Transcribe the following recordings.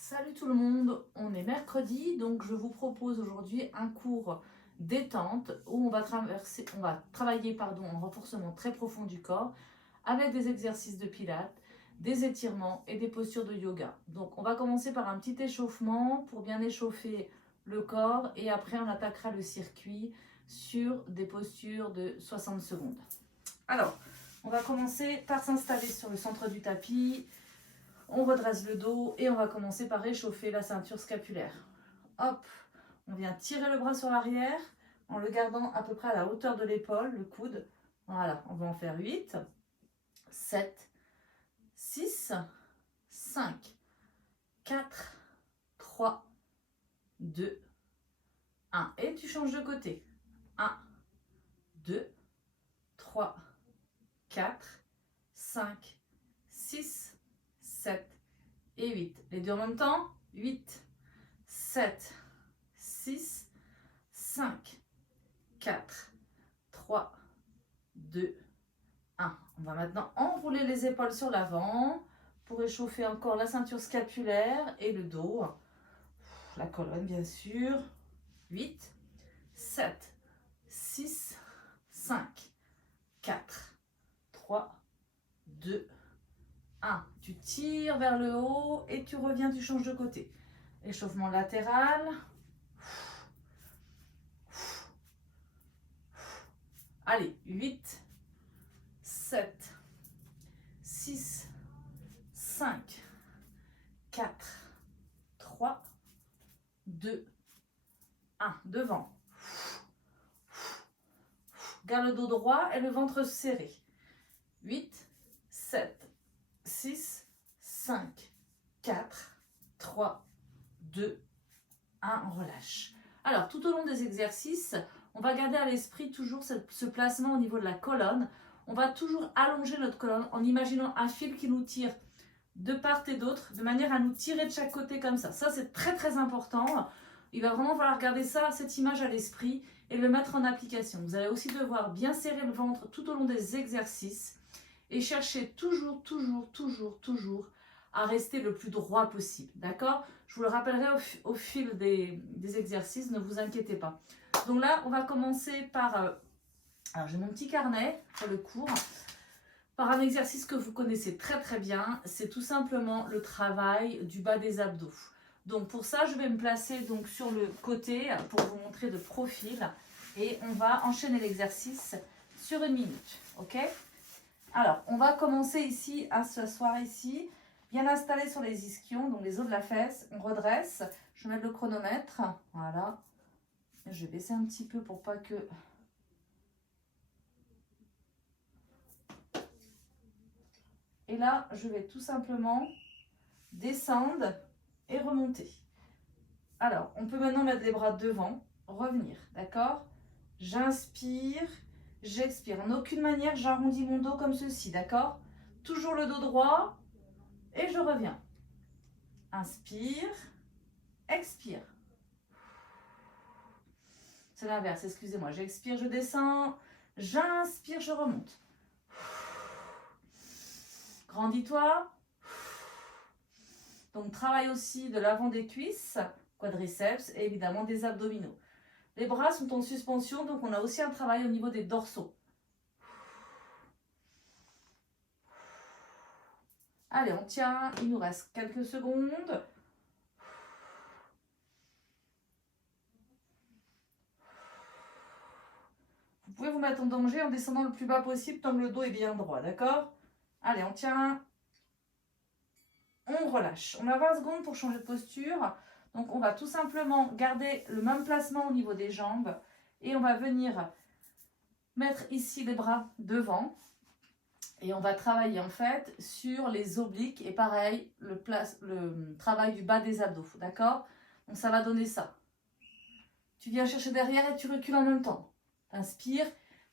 Salut tout le monde, on est mercredi, donc je vous propose aujourd'hui un cours détente où on va travailler en renforcement très profond du corps avec des exercices de pilates, des étirements et des postures de yoga. Donc on va commencer par un petit échauffement pour bien échauffer le corps et après on attaquera le circuit sur des postures de 60 secondes. Alors, on va commencer par s'installer sur le centre du tapis. On redresse le dos et on va commencer par réchauffer la ceinture scapulaire. Hop, on vient tirer le bras sur l'arrière en le gardant à peu près à la hauteur de l'épaule, le coude. Voilà, on va en faire 8, 7, 6, 5, 4, 3, 2, 1. Et tu changes de côté. 1, 2, 3, 4, 5, 6, 7 et 8. Les deux en même temps. 8, 7, 6, 5, 4, 3, 2, 1. On va maintenant enrouler les épaules sur l'avant pour échauffer encore la ceinture scapulaire et le dos. La colonne bien sûr. 8, 7, 6, 5, 4, 3, 2, 1. Tu tires vers le haut et tu reviens, tu changes de côté. Échauffement latéral. Allez, 8, 7, 6, 5, 4, 3, 2, 1. Devant. Garde le dos droit et le ventre serré. 8, 7, 6, 5, 4, 3, 2, 1. On relâche. Alors, tout au long des exercices, on va garder à l'esprit toujours ce placement au niveau de la colonne. On va toujours allonger notre colonne en imaginant un fil qui nous tire de part et d'autre, de manière à nous tirer de chaque côté comme ça. Ça, c'est très très important. Il va vraiment falloir garder ça, cette image à l'esprit et le mettre en application. Vous allez aussi devoir bien serrer le ventre tout au long des exercices et chercher toujours à rester le plus droit possible. D'accord? Je vous le rappellerai au fil des exercices, ne vous inquiétez pas. Donc là, on va commencer par... alors, j'ai mon petit carnet pour le cours. Par un exercice que vous connaissez très très bien, c'est tout simplement le travail du bas des abdos. Donc pour ça, je vais me placer donc sur le côté pour vous montrer de profil et on va enchaîner l'exercice sur 1 minute. Ok? Alors, on va commencer ici à s'asseoir ici, bien installé sur les ischions, donc les os de la fesse. On redresse. Je vais mettre le chronomètre. Voilà. Je vais baisser un petit peu pour pas que... Et là, je vais tout simplement descendre et remonter. Alors, on peut maintenant mettre les bras devant, revenir, d'accord? J'inspire, j'expire. En aucune manière, j'arrondis mon dos comme ceci, d'accord? Toujours le dos droit et je reviens. Inspire, expire. C'est l'inverse, excusez-moi. J'expire, je descends. J'inspire, je remonte. Grandis-toi. Donc, travaille aussi de l'avant des cuisses, quadriceps et évidemment des abdominaux. Les bras sont en suspension, donc on a aussi un travail au niveau des dorsaux. Allez, on tient. Il nous reste quelques secondes. Vous pouvez vous mettre en danger en descendant le plus bas possible tant que le dos est bien droit, d'accord? Allez, on tient. On relâche. On a 20 secondes pour changer de posture. Donc, on va tout simplement garder le même placement au niveau des jambes. Et on va venir mettre ici les bras devant. Et on va travailler en fait sur les obliques. Et pareil, le travail du bas des abdos. D'accord? Donc, ça va donner ça. Tu viens chercher derrière et tu recules en même temps. Inspire,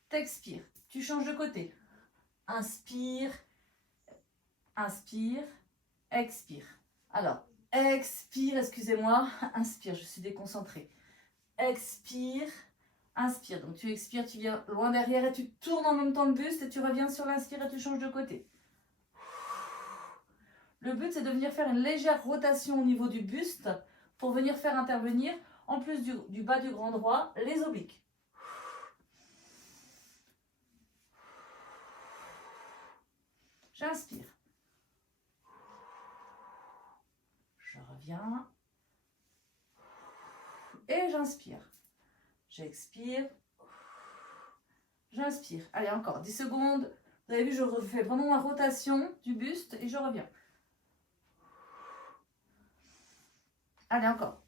t'expires. Tu changes de côté. Inspire, inspire, expire. Alors, expire, excusez-moi. Inspire, je suis déconcentrée. Expire, inspire. Donc, tu expires, tu viens loin derrière et tu tournes en même temps le buste et tu reviens sur l'inspire et tu changes de côté. Le but, c'est de venir faire une légère rotation au niveau du buste pour venir faire intervenir, en plus du bas du grand droit, les obliques. J'inspire. Je reviens. Et j'inspire. J'expire. J'inspire. Allez, encore 10 secondes. Vous avez vu, je refais vraiment ma rotation du buste et je reviens. Allez, encore.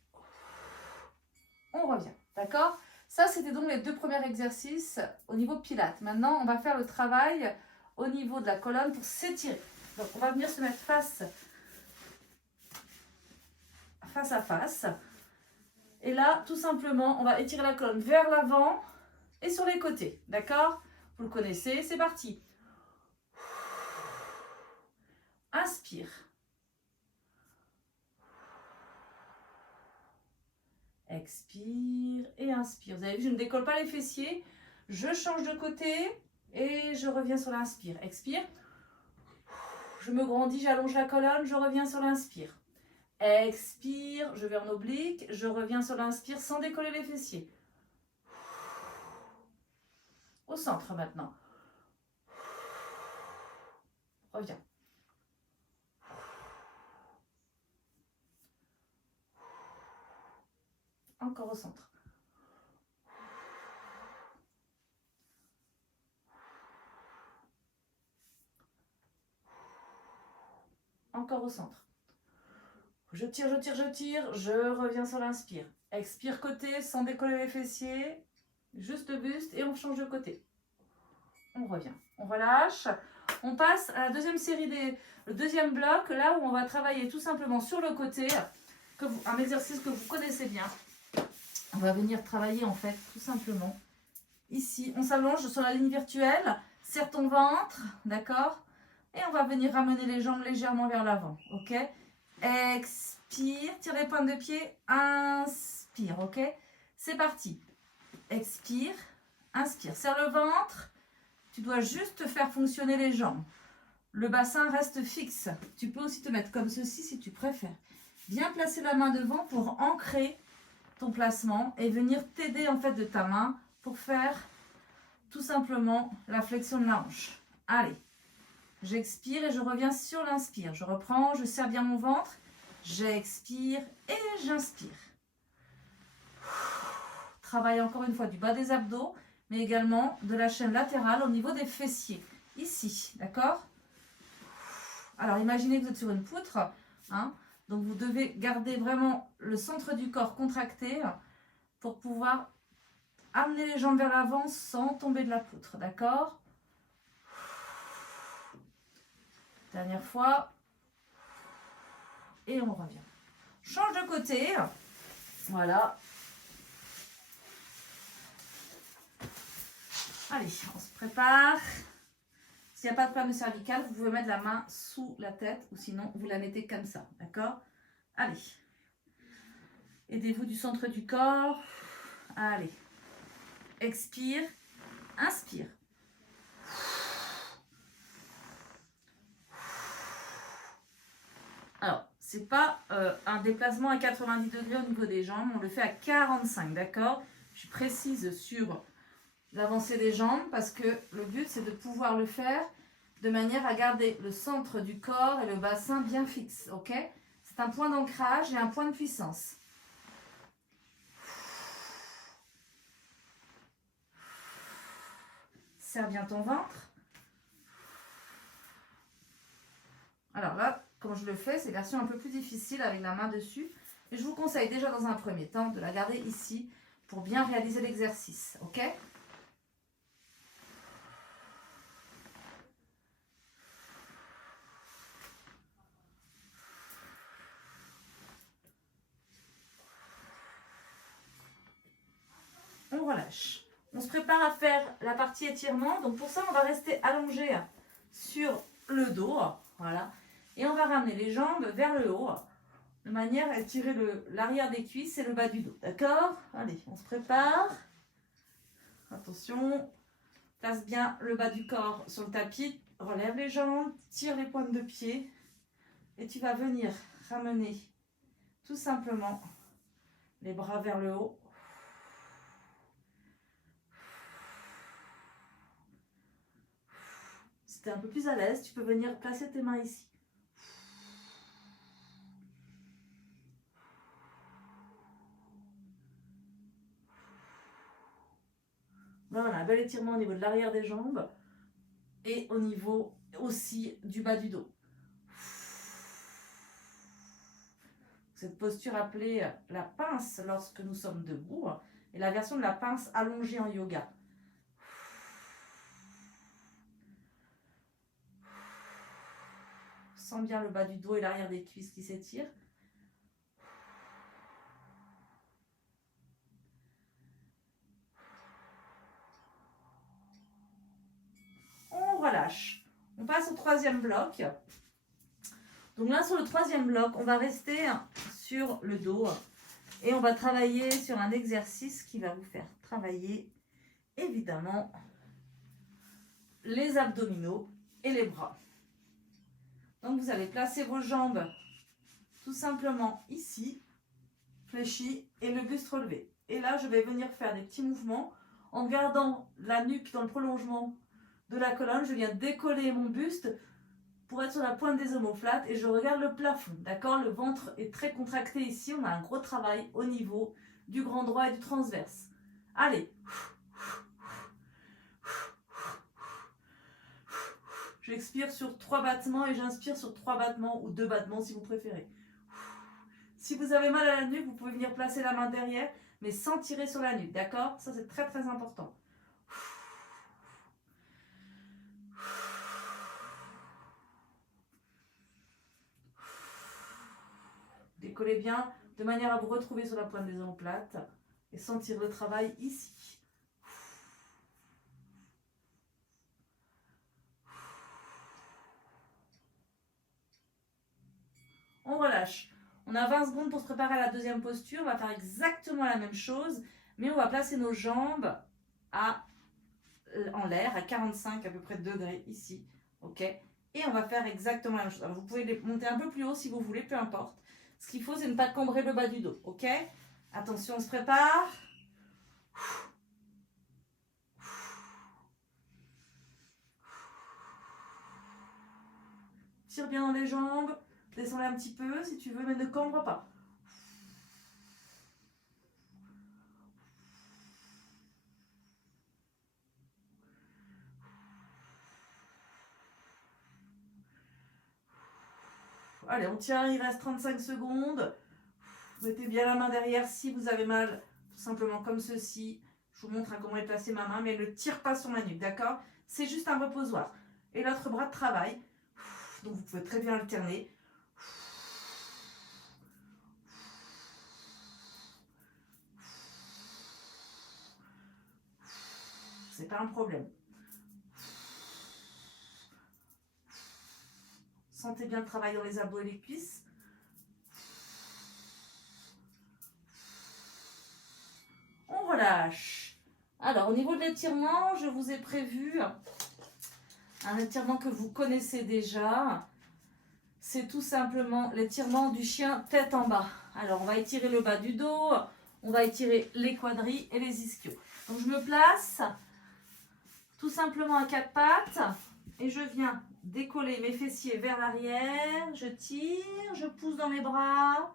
On revient. D'accord? Ça, c'était donc les 2 premiers exercices au niveau pilates. Maintenant, on va faire le travail au niveau de la colonne pour s'étirer. Donc, on va venir se mettre face à face. Et là, tout simplement, on va étirer la colonne vers l'avant et sur les côtés. D'accord? Vous le connaissez, c'est parti. Inspire. Expire et inspire. Vous avez vu, je ne décolle pas les fessiers. Je change de côté et je reviens sur l'inspire. Expire. Je me grandis, j'allonge la colonne, je reviens sur l'inspire. Expire, je vais en oblique, je reviens sur l'inspire sans décoller les fessiers. Au centre maintenant. Reviens. Encore au centre. Encore au centre. Je tire, je tire, je tire, je reviens sur l'inspire. Expire côté sans décoller les fessiers. Juste le buste et on change de côté. On revient. On relâche. On passe à la deuxième série, le deuxième bloc, là où on va travailler tout simplement sur le côté. Un exercice que vous connaissez bien. On va venir travailler en fait tout simplement ici. On s'allonge sur la ligne virtuelle. Serre ton ventre, d'accord? Et on va venir ramener les jambes légèrement vers l'avant, ok? Expire, tire les pointes de pied, inspire, ok? C'est parti. Expire, inspire, serre le ventre. Tu dois juste faire fonctionner les jambes. Le bassin reste fixe. Tu peux aussi te mettre comme ceci si tu préfères. Bien placer la main devant pour ancrer ton placement et venir t'aider en fait de ta main pour faire tout simplement la flexion de la hanche. Allez, j'expire et je reviens sur l'inspire. Je reprends, je serre bien mon ventre. J'expire et j'inspire. Travaille encore une fois du bas des abdos, mais également de la chaîne latérale au niveau des fessiers. Ici, d'accord? Alors, imaginez que vous êtes sur une poutre, hein, donc vous devez garder vraiment le centre du corps contracté pour pouvoir amener les jambes vers l'avant sans tomber de la poutre, d'accord? Dernière fois. Et on revient. Change de côté. Voilà. Allez, on se prépare. S'il n'y a pas de problème cervical, vous pouvez mettre la main sous la tête ou sinon vous la mettez comme ça, d'accord? Allez. Aidez-vous du centre du corps. Allez. Expire. Inspire. Alors, ce n'est pas un déplacement à 90 degrés au niveau des jambes, on le fait à 45, d'accord? Je suis précise sur l'avancée des jambes parce que le but c'est de pouvoir le faire de manière à garder le centre du corps et le bassin bien fixe, ok? C'est un point d'ancrage et un point de puissance. Serre bien ton ventre. Alors là, comme je le fais, c'est version un peu plus difficile avec la main dessus. Et je vous conseille déjà dans un premier temps de la garder ici pour bien réaliser l'exercice, ok? On relâche. On se prépare à faire la partie étirement. Donc pour ça, on va rester allongé sur le dos. Voilà. Et on va ramener les jambes vers le haut de manière à étirer l'arrière des cuisses et le bas du dos. D'accord? Allez, on se prépare. Attention. Place bien le bas du corps sur le tapis. Relève les jambes. Tire les pointes de pied. Et tu vas venir ramener tout simplement les bras vers le haut. Si tu es un peu plus à l'aise, tu peux venir placer tes mains ici. Voilà, un bel étirement au niveau de l'arrière des jambes et au niveau aussi du bas du dos. Cette posture appelée la pince lorsque nous sommes debout est la version de la pince allongée en yoga. Sens bien le bas du dos et l'arrière des cuisses qui s'étirent. On relâche. On passe au troisième bloc. Donc là, sur le troisième bloc, on va rester sur le dos et on va travailler sur un exercice qui va vous faire travailler, évidemment, les abdominaux et les bras. Donc, vous allez placer vos jambes tout simplement ici, fléchies, et le buste relevé. Et là, je vais venir faire des petits mouvements en gardant la nuque dans le prolongement de la colonne. Je viens décoller mon buste pour être sur la pointe des omoplates et je regarde le plafond, d'accord? Le ventre est très contracté ici, on a un gros travail au niveau du grand droit et du transverse. Allez. J'expire sur 3 battements et j'inspire sur 3 battements ou 2 battements si vous préférez. Si vous avez mal à la nuque, vous pouvez venir placer la main derrière, mais sans tirer sur la nuque, d'accord? Ça, c'est très très important. Décollez bien de manière à vous retrouver sur la pointe des omoplates et sentir le travail ici. On relâche. On a 20 secondes pour se préparer à la deuxième posture. On va faire exactement la même chose, mais on va placer nos jambes en l'air, à 45 à peu près degrés ici. Ok? Et on va faire exactement la même chose. Alors, vous pouvez les monter un peu plus haut si vous voulez, peu importe. Ce qu'il faut, c'est ne pas cambrer le bas du dos. Ok? Attention, on se prépare. Tire bien dans les jambes. Descends un petit peu si tu veux, mais ne cambre pas. Allez, on tient, il reste 35 secondes. Mettez bien la main derrière si vous avez mal, tout simplement comme ceci. Je vous montre comment est placée ma main, mais ne tire pas sur ma nuque, d'accord? C'est juste un reposoir. Et l'autre bras de travail. Donc vous pouvez très bien alterner. C'est pas un problème. Sentez bien le travail dans les abdos et les cuisses. On relâche. Alors, au niveau de l'étirement, je vous ai prévu un étirement que vous connaissez déjà. C'est tout simplement l'étirement du chien tête en bas. Alors, on va étirer le bas du dos, on va étirer les quadris et les ischios. Donc, je me place tout simplement à 4 pattes et je viens décoller mes fessiers vers l'arrière. Je tire, je pousse dans mes bras,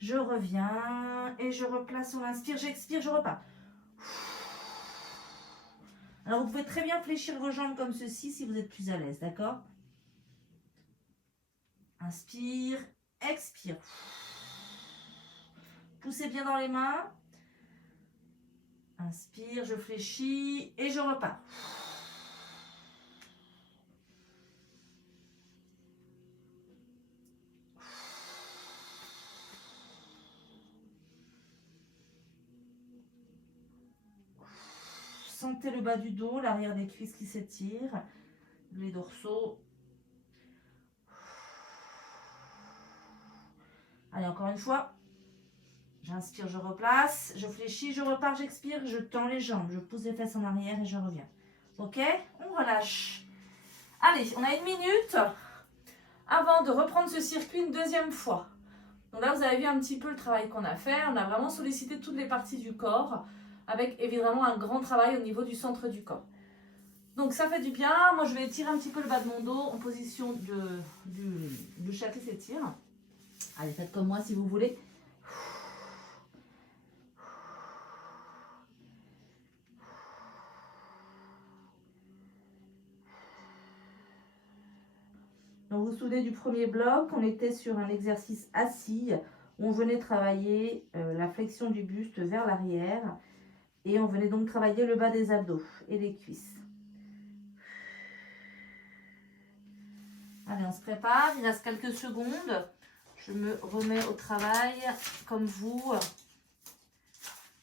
je reviens et je replace sur l'inspire. J'expire, je repars. Alors, vous pouvez très bien fléchir vos jambes comme ceci si vous êtes plus à l'aise, d'accord? Inspire, expire. Poussez bien dans les mains. Inspire, je fléchis et je repars. Sentez le bas du dos, l'arrière des cuisses qui s'étirent, les dorsaux. Allez, encore une fois. J'inspire, je replace, je fléchis, je repars, j'expire, je tends les jambes, je pousse les fesses en arrière et je reviens. Ok? On relâche. Allez, on a 1 minute. avant de reprendre ce circuit une deuxième fois. Donc là, vous avez vu un petit peu le travail qu'on a fait. On a vraiment sollicité toutes les parties du corps avec évidemment un grand travail au niveau du centre du corps. Donc ça fait du bien. Moi, je vais étirer un petit peu le bas de mon dos en position du chat qui s'étire. Allez, faites comme moi si vous voulez. Donc vous vous souvenez du premier bloc, on était sur un exercice assis où on venait travailler la flexion du buste vers l'arrière et on venait donc travailler le bas des abdos et les cuisses. Allez, on se prépare, il reste quelques secondes. Je me remets au travail comme vous.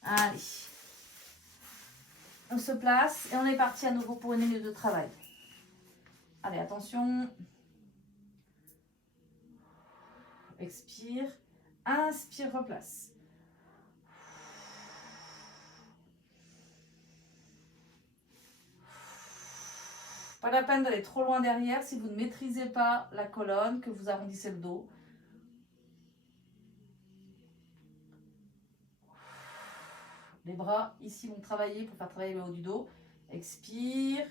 Allez. On se place et on est parti à nouveau pour une minute de travail. Allez, attention. Expire. Inspire, replace. Pas la peine d'aller trop loin derrière si vous ne maîtrisez pas la colonne, que vous arrondissez le dos. Les bras ici vont travailler pour faire travailler le haut du dos. Expire.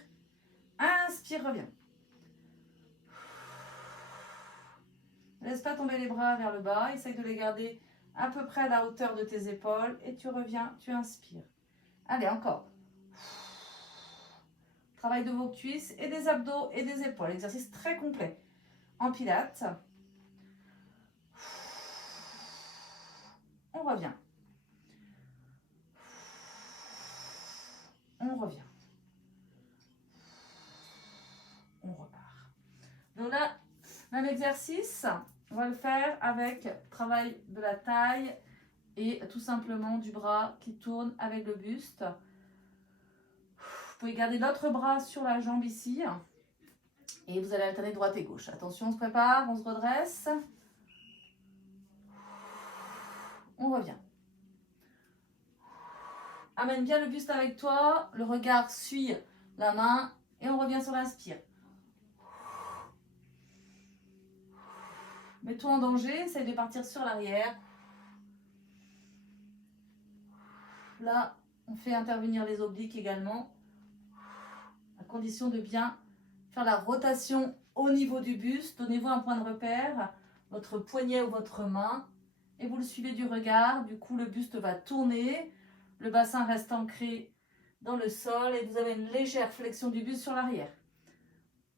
Inspire, reviens. Ne laisse pas tomber les bras vers le bas. Essaye de les garder à peu près à la hauteur de tes épaules. Et tu reviens, tu inspires. Allez, encore. Travail de vos cuisses et des abdos et des épaules. Exercice très complet. En pilates. On revient. On revient. On repart. Donc là, même exercice. On va le faire avec travail de la taille et tout simplement du bras qui tourne avec le buste. Vous pouvez garder l'autre bras sur la jambe ici. Et vous allez alterner droite et gauche. Attention, on se prépare, on se redresse. On revient. Amène bien le buste avec toi. Le regard suit la main. Et on revient sur l'inspire. Mets-toi en danger. Essaye de partir sur l'arrière. Là, on fait intervenir les obliques également. À condition de bien faire la rotation au niveau du buste. Donnez-vous un point de repère. Votre poignet ou votre main. Et vous le suivez du regard. Du coup, le buste va tourner. Le bassin reste ancré dans le sol. Et vous avez une légère flexion du buste sur l'arrière.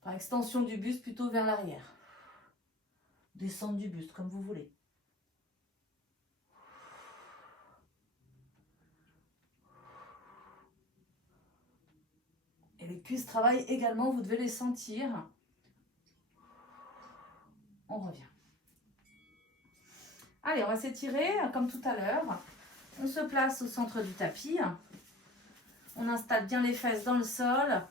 Par extension du buste plutôt vers l'arrière. Descendre du buste comme vous voulez. Et les cuisses travaillent également, vous devez les sentir. On revient. Allez, on va s'étirer comme tout à l'heure. On se place au centre du tapis. On installe bien les fesses dans le sol.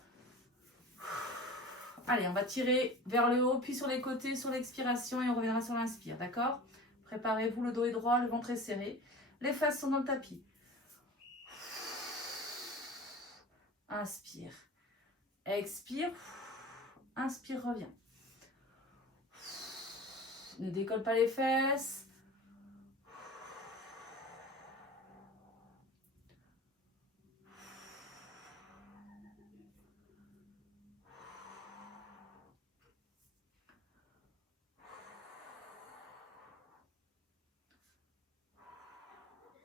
Allez, on va tirer vers le haut, puis sur les côtés, sur l'expiration et on reviendra sur l'inspire, d'accord? Préparez-vous, le dos est droit, le ventre est serré. Les fesses sont dans le tapis. Inspire. Expire. Inspire, reviens. Ne décolle pas les fesses.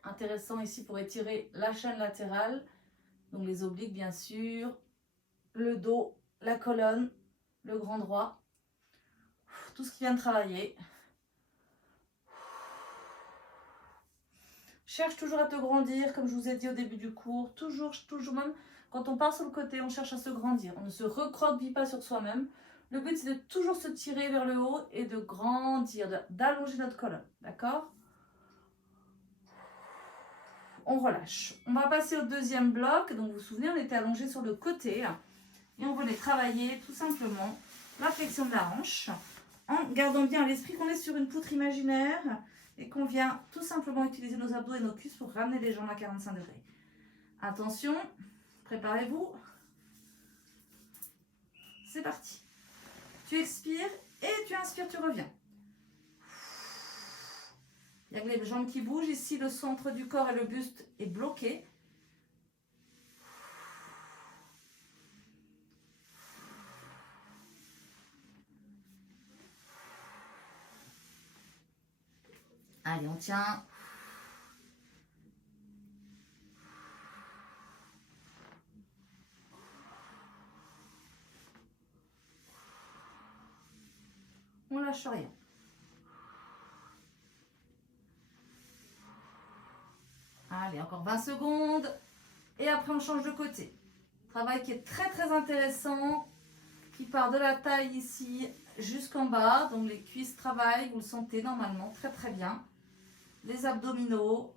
Intéressant ici pour étirer la chaîne latérale, donc les obliques bien sûr, le dos, la colonne, le grand droit, tout ce qui vient de travailler. Cherche toujours à te grandir, comme je vous ai dit au début du cours, toujours même quand on part sur le côté, on cherche à se grandir, on ne se recroqueville pas sur soi-même. Le but c'est de toujours se tirer vers le haut et de grandir, d'allonger notre colonne, d'accord ? On relâche. On va passer au deuxième bloc. Donc vous vous souvenez, on était allongé sur le côté et on venait travailler tout simplement la flexion de la hanche en gardant bien à l'esprit qu'on est sur une poutre imaginaire et qu'on vient tout simplement utiliser nos abdos et nos cuisses pour ramener les jambes à 45 degrés. Attention, préparez-vous. C'est parti. Tu expires Et tu inspires, tu reviens. Il y a les jambes qui bougent. Ici, le centre du corps et le buste est bloqué. Allez, on tient. On lâche rien. Allez, encore 20 secondes. Et après, on change de côté. Travail qui est très intéressant, qui part de la taille ici jusqu'en bas. Donc les cuisses travaillent, vous le sentez normalement très bien. Les abdominaux.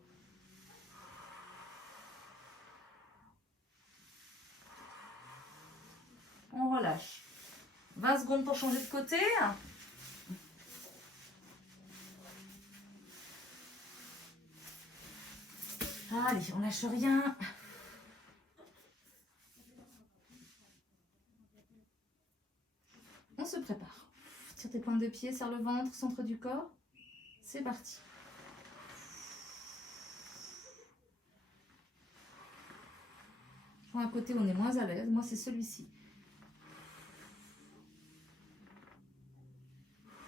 On relâche. 20 secondes pour changer de côté. Allez, on lâche rien. On se prépare. Tire tes pointes de pied, serre le ventre, centre du corps. C'est parti. Pour un côté où on est moins à l'aise, moi c'est celui-ci.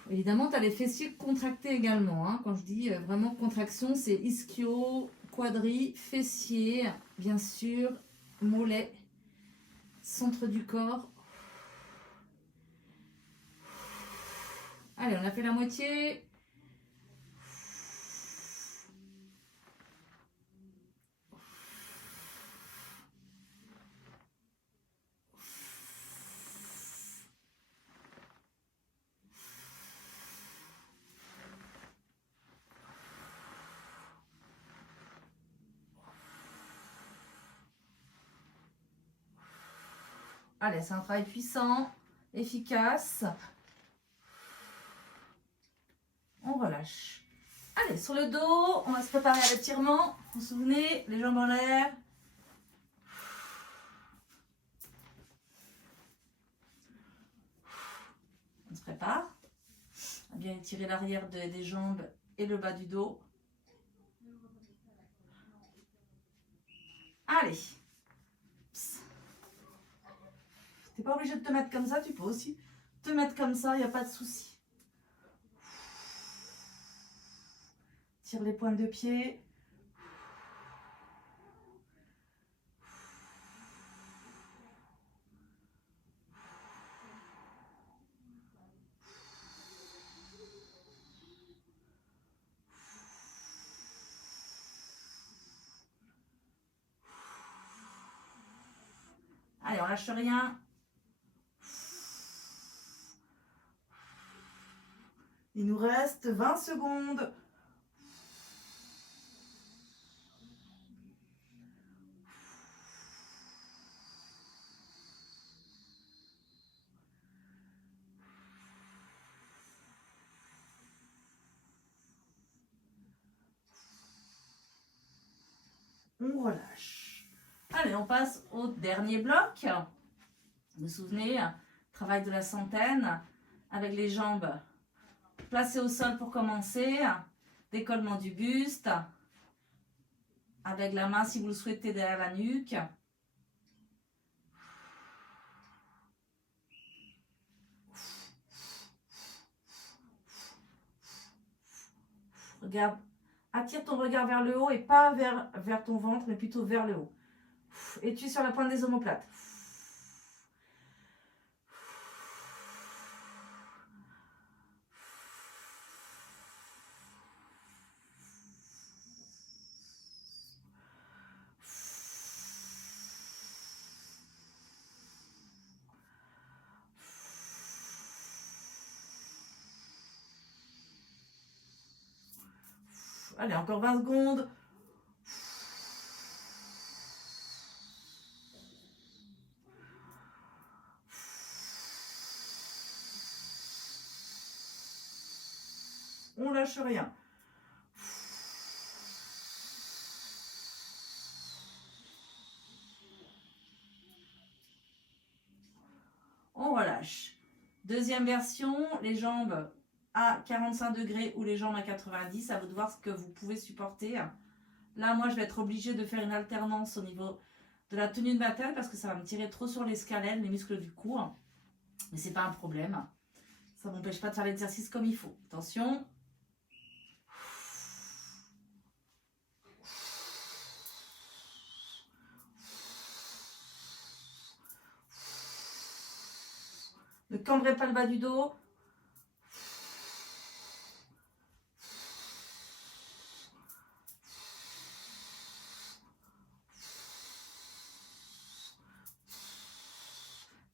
Évidemment, tu as les fessiers contractés également. Hein. Quand je dis vraiment contraction, c'est ischio, quadri, fessier, bien sûr, mollet, centre du corps. Allez, on a fait la moitié. Allez, c'est un travail puissant, efficace. On relâche. Allez, sur le dos, on va se préparer à l'étirement. Vous vous souvenez, les jambes en l'air. On se prépare. On va bien étirer l'arrière des jambes et le bas du dos. Allez. Tu n'es pas obligé de te mettre comme ça, tu peux aussi te mettre comme ça, il n'y a pas de souci. Tire les pointes de pied. Allez, on lâche rien. Il nous reste 20 secondes. On relâche. Allez, on passe au dernier bloc. Vous vous souvenez, travail de la centaine avec les jambes placées au sol pour commencer, décollement du buste, avec la main si vous le souhaitez derrière la nuque. Regarde, attire ton regard vers le haut et pas vers ton ventre, mais plutôt vers le haut. Et tu es sur la pointe des omoplates. Allez, encore 20 secondes. On lâche rien. On relâche. Deuxième version, les jambes à 45 degrés ou les jambes à 90. À vous de voir ce que vous pouvez supporter. Là, moi, je vais être obligée de faire une alternance au niveau de la tenue de ma tête parce que ça va me tirer trop sur les scalènes, les muscles du cou. Mais c'est pas un problème. Ça ne m'empêche pas de faire l'exercice comme il faut. Attention. Ne cambrez pas le bas du dos.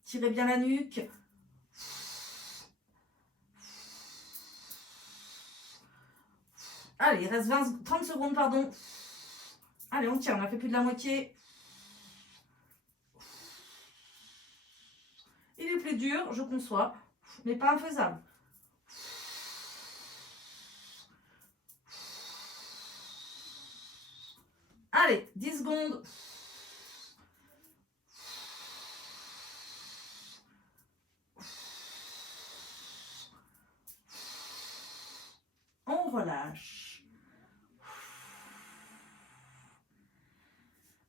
Tirez bien la nuque. Allez, il reste 30 secondes, pardon. Allez, on tient, on a fait plus de la moitié. Il est plus dur, je conçois, mais pas infaisable. Allez, 10 secondes. On relâche.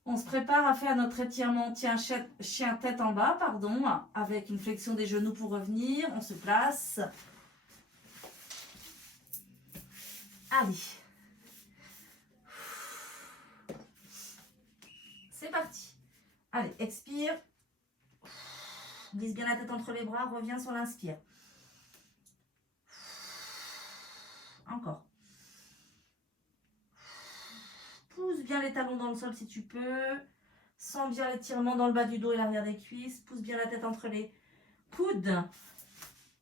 On se prépare à faire notre étirement chien tête en bas, pardon, avec une flexion des genoux pour revenir. On se place. Allez. C'est parti. Allez, expire. Glisse bien la tête entre les bras, reviens sur l'inspire. Encore. Pousse bien les talons dans le sol si tu peux. Sens bien l'étirement dans le bas du dos et l'arrière des cuisses. Pousse bien la tête entre les coudes.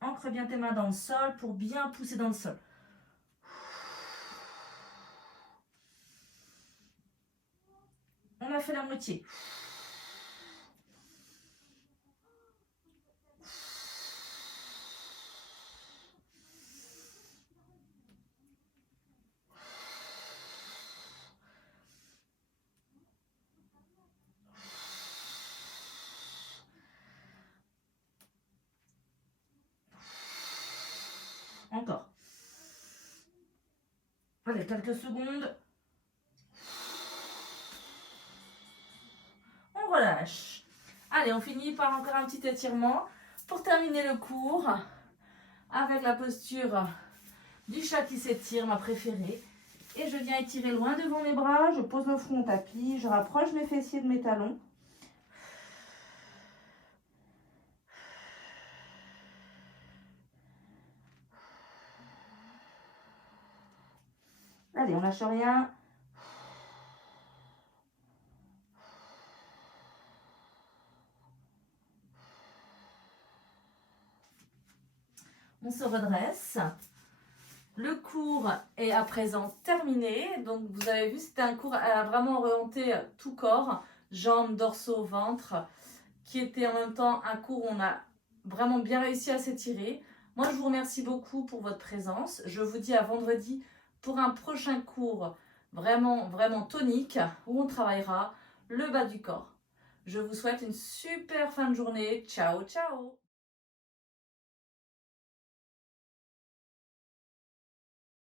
Ancre bien tes mains dans le sol pour bien pousser dans le sol. On a fait la moitié. Encore. Allez, quelques secondes. On relâche. Allez, on finit par encore un petit étirement pour terminer le cours avec la posture du chat qui s'étire, ma préférée. Et je viens étirer loin devant mes bras, je pose le front au tapis, je rapproche mes fessiers de mes talons. Allez, on lâche rien. On se redresse. Le cours est à présent terminé. Donc, vous avez vu, c'était un cours vraiment orienté tout corps, jambes, dorsaux, ventre, qui était en même temps un cours où on a vraiment bien réussi à s'étirer. Moi, je vous remercie beaucoup pour votre présence. Je vous dis à vendredi pour un prochain cours vraiment, vraiment tonique où on travaillera le bas du corps. Je vous souhaite une super fin de journée. Ciao, ciao!